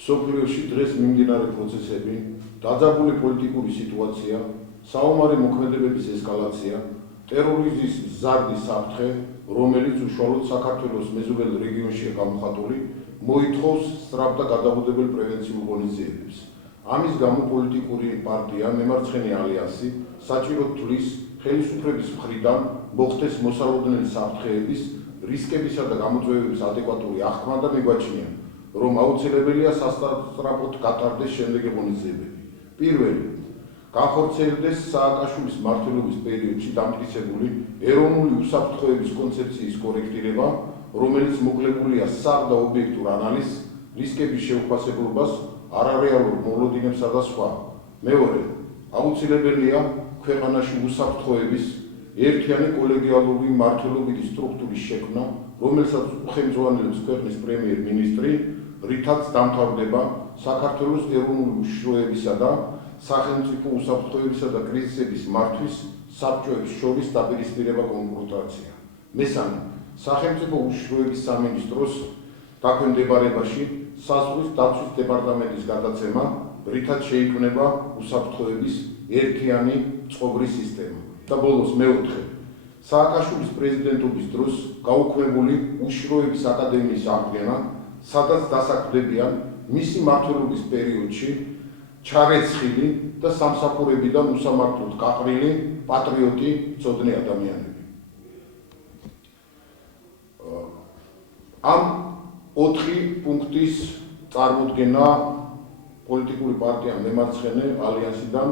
სოფლიოში დღეს მიმდინარე პროცესები, დაძაბული პოლიტიკური სიტუაცია, საომარი მოქმედებების ესკალაცია, ტერორიზმის ზარდის საფრთხე, რომელიც უშუალოდ საქართველოს მეზობელ რეგიონშია გამოხატული, მოითხოვს სწრაფ და გადაუდებელ პრევენციულ ღონისძიებებს. ამის გამო პოლიტიკური პარტია მემარცხენე ალიანსი საჭიროდ თვლის ხელისუფლების მხრიდან მოხდეს მოსალოდნელი საფრთხეების, რისკებისა და გამოწვევების ადეკვატური აღქმა და მიგვაჩნია, რომ აუცილებელია სასწრაფოდ გატარდეს შემდეგი ღონისძიებები. პირველი, განხორციელდეს სააკაშვილის მმართველობის პერიოდში დამტკიცებული ეროვნული უსაფრთხოების კონცეფციის კორექტირება, რომელიც მოკლებულია საღ და ობიექტურ ანალიზს, რისკების შეუფასებლობას, არარეალურ მოლოდინებსა და სხვა. მეორე, აუცილებელია ქვეყანაში უსაფრთხოების ერთიანი კოლეგიალური მმართველობითი სტრუქტურის შექმნა, რომელსაც უხელმძღვანელობს ქვეყნის პრემიერ-მინისტრი, რითაც დამთავრდება საქართველოს ეროვნული უშიშროებისა და სახელმწიფო უსაფრთხოებისა და კრიზისების მართვის საბჭოებს შორის დაპირისპირება კონსულტაცია. მესამე, სახელმწიფო უშიშროების სამინისტროს დაქვემდებარებაში საზღვრის დაცვის დეპარტამენტის გადაცემა, რითაც შეიქმნება უსაფრთხოების ერთიანი წყობრის სისტემა. და ბოლოს მეოთხე, სააკაშვილის პრეზიდენტობის დროს გაუქმებული უშიშროების აკადემიის აღდგენა, სადაც დასაქმდებიან მისი მმართველობის პერიოდში ჩარეცხილი და სამსახურებიდან უსამართლოდ გაყრილი პატრიოტი მცოდნე ადამიანები. ამ 4 პუნქტის წარმოდგენა პოლიტიკური პარტია მემარცხენე ალიანსიდან,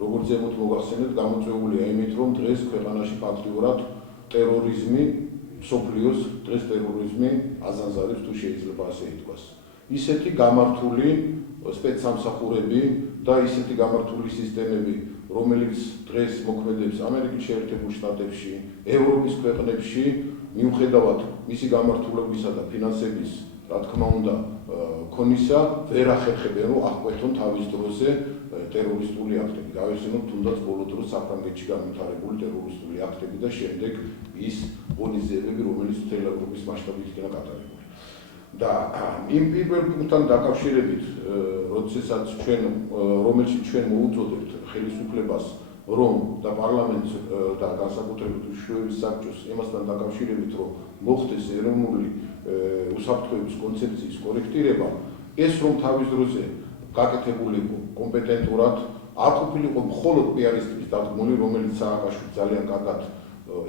როგორც ზემოთ მოგახსენეთ, გამოწვეულია იმით, რომ დღეს ქვეყანაში ფაქტიურად ტერორიზმი, მსოფლიოს დღეს ტერორიზმი აზანზარებს, თუ შეიძლება ასე ითქვას. ისეთი გამართული სპეცსამსახურები და ისეთი გამართული სისტემები, რომელიც დღეს მოქმედებს ამერიკის შეერთებულ შტატებში, ევროპის ქვეყნებში, მიუხედავად მისი გამართულებისა და ფინანსების, რა თქმა უნდა, ქონისა, ვერ ახერხებენ, რომ აღკვეთონ თავის დროზე ტერორისტული აქტები. გავიხსენოთ თუნდაც ბოლო დროს საფრანგეთში განვითარებული ტერორისტული აქტები და შემდეგ ის ღონისძიებები, რომელიც მთელი ევროპის მასშტაბით იქნა გატარებული. და იმ პირველ პუნქტთან დაკავშირებით, რომელშიც ჩვენ მოუწოდებთ ხელისუფლებას, რომ და პარლამენტს და განსაკუთრებით უშიშროების საბჭოს იმასთან დაკავშირებით, რომ მოხდეს ეროვნული უსაფრთხოების კონცეფციის კორექტირება, ეს რომ თავის დროზე გაკეთებული იყო კომპეტენტურად, არ ყოფილიყო მხოლოდ პიარისტების დადგმული, რომელიც სააკაშვილს ძალიან კარგად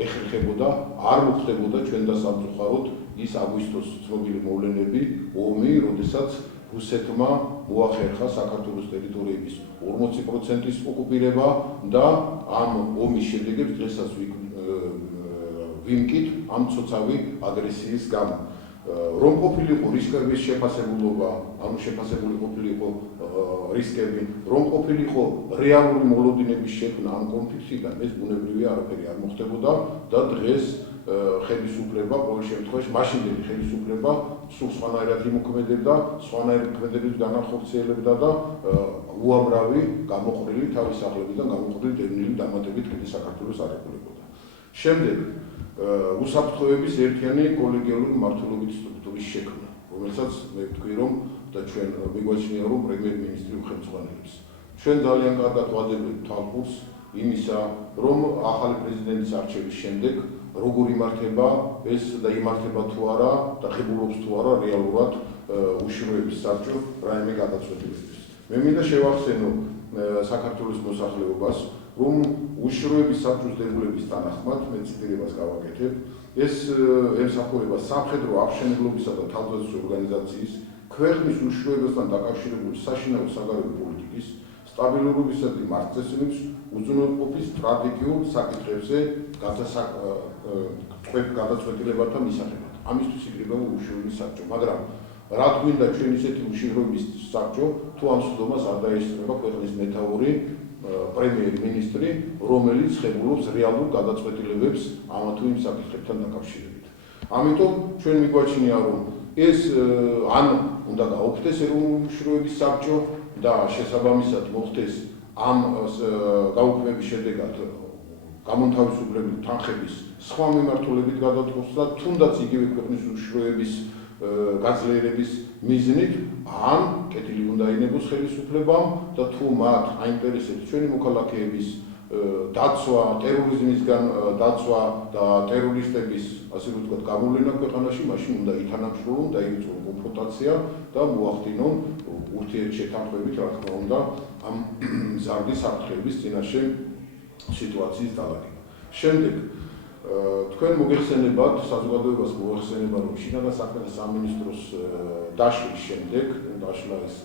ეხერხებოდა, არ მოხდებოდა ჩვენ და სამწუხაროდ ის აგვისტოს ცნობილი მოვლენები, ომი, როდესაც რუსეთმა მოახერხა საქართველოს ტერიტორიების 40%-ის ოკუპირება და ამ ომის შედეგებს დღესაც ვიმკით ამ ცოცავი აგრესიის გამო. რომ ყოფილიყო რისკების შეფასებულობა, ანუ შეფასებული ყოფილიყო რისკები, რომ ყოფილიყო რეალური მოლოდინების შექმნა ამ კონფლიქტიდან, ეს ბუნებრივია, არაფერი არ მოხდებოდა და დღეს ხელისუფლება, ყოველ შემთხვევაში, მაშინდელი ხელისუფლება სულ სხვანაირად იმოქმედებდა, სხვანაირ მოქმედების განახორციელებდა და უამრავი გამოყრილი თავის სახლებიდან გამოყრილი დევნილი დამატებით კიდე საქართველოს არ ეკულებოდა. შემდეგ უსაფრთხოების ერთიანი კოლეგიალური მმართველობითი სტრუქტურის შექმნა, რომელსაც მე ვთქვი, რომ და ჩვენ მიგვაჩნია, რომ პრემიერ-მინისტრი უხელმძღვანელებს. ჩვენ ძალიან კარგად ვადებთ თვალყურს იმისა, რომ ახალი პრეზიდენტის არჩევის შემდეგ როგორ იმართება ეს და იმართება თუ არა და ღებულობს თუ არა რეალურად უშიშროების საბჭო რაიმე გადაწყვეტილებებს. მე მინდა შევახსენო საქართველოს მოსახლეობას, რომ უშიშროების საბჭოს დებულების თანახმად, მე ციტირებას გავაკეთებ, ეს ემსახურება სამხედრო აღმშენებლობისა და თავდაცვის ორგანიზაციის, ქვეყნის უშიშროებასთან დაკავშირებული საშინაო საგარეო პოლიტიკის, სტაბილურობისა და მართლწესობის უზრუნველყოფის სტრატეგიულ საკითხებზე გადაწყვეტილებათა მისაღებად. ამისთვის იკრიბება უშიშროების საბჭო, მაგრამ რა გვინდა ჩვენ ისეთი უშიშროების საბჭო, თუ ამ სხდომას არ დაესწრება ქვეყნის მეთაური პრემიერ-მინისტრი, რომელიც ღებულობს რეალურ გადაწყვეტილებებს ამ თუ იმ საკითხებთან დაკავშირებით. ამიტომ ჩვენ მიგვაჩნია, რომ ეს ან უნდა გაუქმდეს ეროვნული უშიშროების საბჭო და შესაბამისად მოხდეს ამ გაუქმების შედეგად გამონთავისუფლებელი თანხების სხვა მიმართულებით გადაწყვეტა, თუნდაც იგივე ქვეყნის უშიშროების გაძლიერების მიზნით, ან კეთილი უნდა ინებოს ხელისუფლებამ და თუ მათ აინტერესებს ჩვენი მოქალაქეების დაცვა, ტერორიზმისგან დაცვა და ტერორისტების, ასე ვთქვათ, გამოვლენა ქვეყანაში, მაშინ უნდა ითანამშრომლონ და იწყონ კონფრონტაცია და მოახდინონ ურთიერთშეთანხმებით, რა თქმა უნდა, ამ მზარდი საფრთხეების წინაშე სიტუაციის დალაგება. შემდეგ თქვენ მოგეხსენებათ, საზოგადოებას მოეხსენება, რომ შინაგან საქმეთა სამინისტროს დაშლის შემდეგ, დაშლა ეს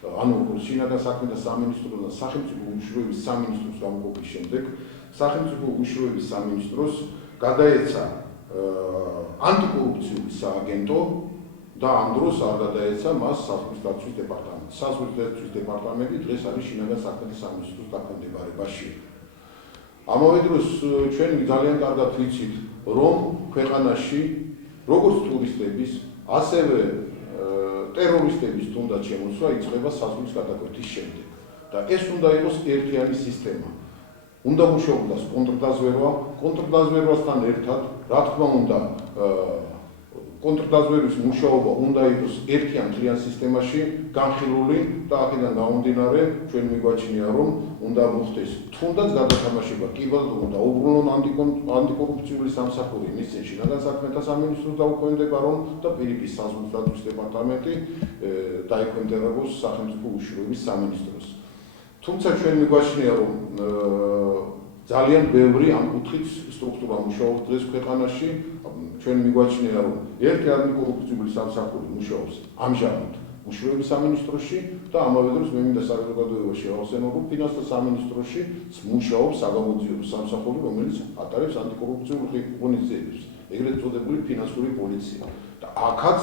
ანუ შინაგან საქმეთა სამინისტროსთან სახელმწიფო უშიშროების სამინისტროს გამოყოფის შემდეგ, სახელმწიფო უშიშროების სამინისტროს გადაეცა ანტიკორუფციული სააგენტო და ამ დროს არ გადაეცა მას საზღვრის დაცვის დეპარტამენტი. საზღვრის დაცვის დეპარტამენტი დღეს არის შინაგან საქმეთა სამინისტროს დაქვემდებარებაში. ამავე დროს ჩვენ ძალიან კარგად ვიცით, რომ ქვეყანაში როგორც ტურისტების, ასევე ტერორისტების თუნდაც შემოსვლა იწყება საზღვრის გადაკვეთის შემდეგ. და ეს უნდა იყოს ერთიანი სისტემა. უნდა მუშაობდეს კონტრდაზვერვა, კონტრდაზვერვასთან ერთად, რა თქმა უნდა, კონტრდაზვერვის მუშაობა უნდა იყოს ერთიან მთლიან სისტემაში განხილული და აქედან გამომდინარე ჩვენ მიგვაჩნია, რომ უნდა მოხდეს თუნდაც გადათამაშება, კი ბატონო, დაუბრუნონ ანტიკორუფციული სამსახური, მის წინ შინაგან საქმეთა სამინისტროს დაუქვემდებარონ და პირიქით საზღვრის დაცვის დეპარტამენტი დაექვემდებაროს სახელმწიფო უშიშროების სამინისტროს. თუმცა ჩვენ მიგვაჩნია, რომ ძალიან ბევრი ამ კუთხით სტრუქტურა მუშაობს დღეს ქვეყანაში. ჩვენ მიგვაჩნია, რომ ერთი ანტიკორუფციული სამსახური მუშაობს ამჟამად უშიშროების სამინისტროში და ამავე დროს მე მინდა საზოგადოებაში ავხსენო, რომ ფინანსთა სამინისტროში მუშაობს საგამოძიებო სამსახური, რომელიც ატარებს ანტიკორუფციული ღონისძიებებს, ეგრეთ წოდებული ფინანსური პოლიცია. და აქაც,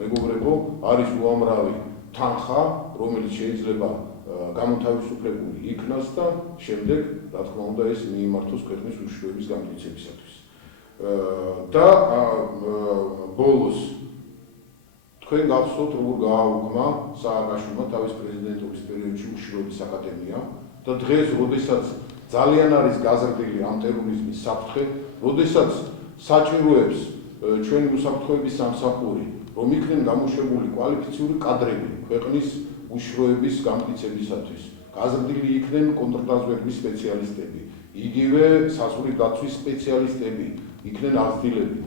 მეგობრებო, არის უამრავი თანხა, რომელიც შეიძლება გამოთავისუფლებული იქნას და შემდეგ, რა თქმა უნდა, ეს მიიმართოს ქვეყნის უშიშროების გამტკიცებისათვის. და ბოლოს თქვენ გახსოვთ, როგორ გააუქმა სააკაშვილმა თავის პრეზიდენტობის პერიოდში უშიშროების აკადემია და დღეს, როდესაც ძალიან არის გაზრდილი ამ ტერორიზმის საფრთხე, როდესაც საჭიროებს ჩვენი უსაფრთხოების სამსახური, რომ იქნენ გამოშვებული კვალიფიციური კადრები ქვეყნის უშიშროების გამტკიცებისათვის, გაზრდილი იქნენ კონტრდაზვერვის სპეციალისტები, იგივე საზღვრის დაცვის სპეციალისტები, იქნენ აღზრდილები,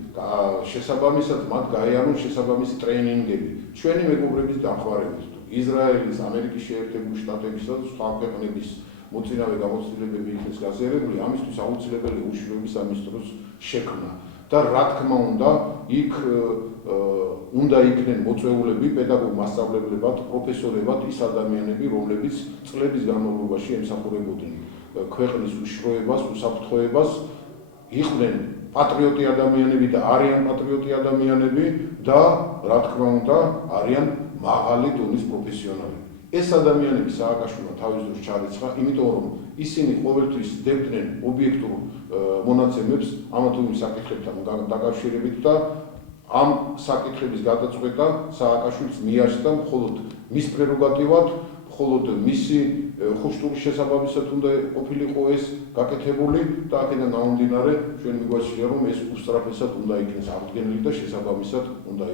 შესაბამისად მათ გაეარონ შესაბამისი ტრეინინგები, ჩვენი მეგობრების დახმარებით, ისრაელის, ამერიკის შეერთებული შტატებისა და სხვა ქვეყნების მოწინავე გამოცდილებები იქნეს გაზიარებული, ამისთვის აუცილებელია უშიშროების სამინისტროს შექმნა. და რა თქმა უნდა, იქ უნდა იქნენ მოწვეულები, პედაგოგ-მასწავლებლებად, პროფესორებად ის ადამიანები, რომლებიც წლების განმავლობაში ემსახურებოდნენ ქვეყნის უშიშროებას, უსაფრთხოებას, იყვნენ პატრიოტი ადამიანები და არიან პატრიოტი ადამიანები და რა თქმა უნდა, არიან მაღალი დონის პროფესიონალები. ეს ადამიანები სააკაშვილმა თავის დროს ჩარიცხა, იმიტომ რომ ისინი ყოველთვის დებდნენ ობიექტურ მონაცემებს ამა თუ იმ საკითხებთან დაკავშირებით და ამ საკითხების გადაწყვეტა სააკაშვილს მიაჩნდა მხოლოდ მის პრეროგატივად, მხოლოდ მისი ხუშტურის შესაბამისად უნდა ყოფილიყო ეს გაკეთებული და აქედან გამომდინარე ჩვენ მიგვაჩნია, რომ ეს უსწრაფესად უნდა იქნეს აღდგენილი და შესაბამისად უნდა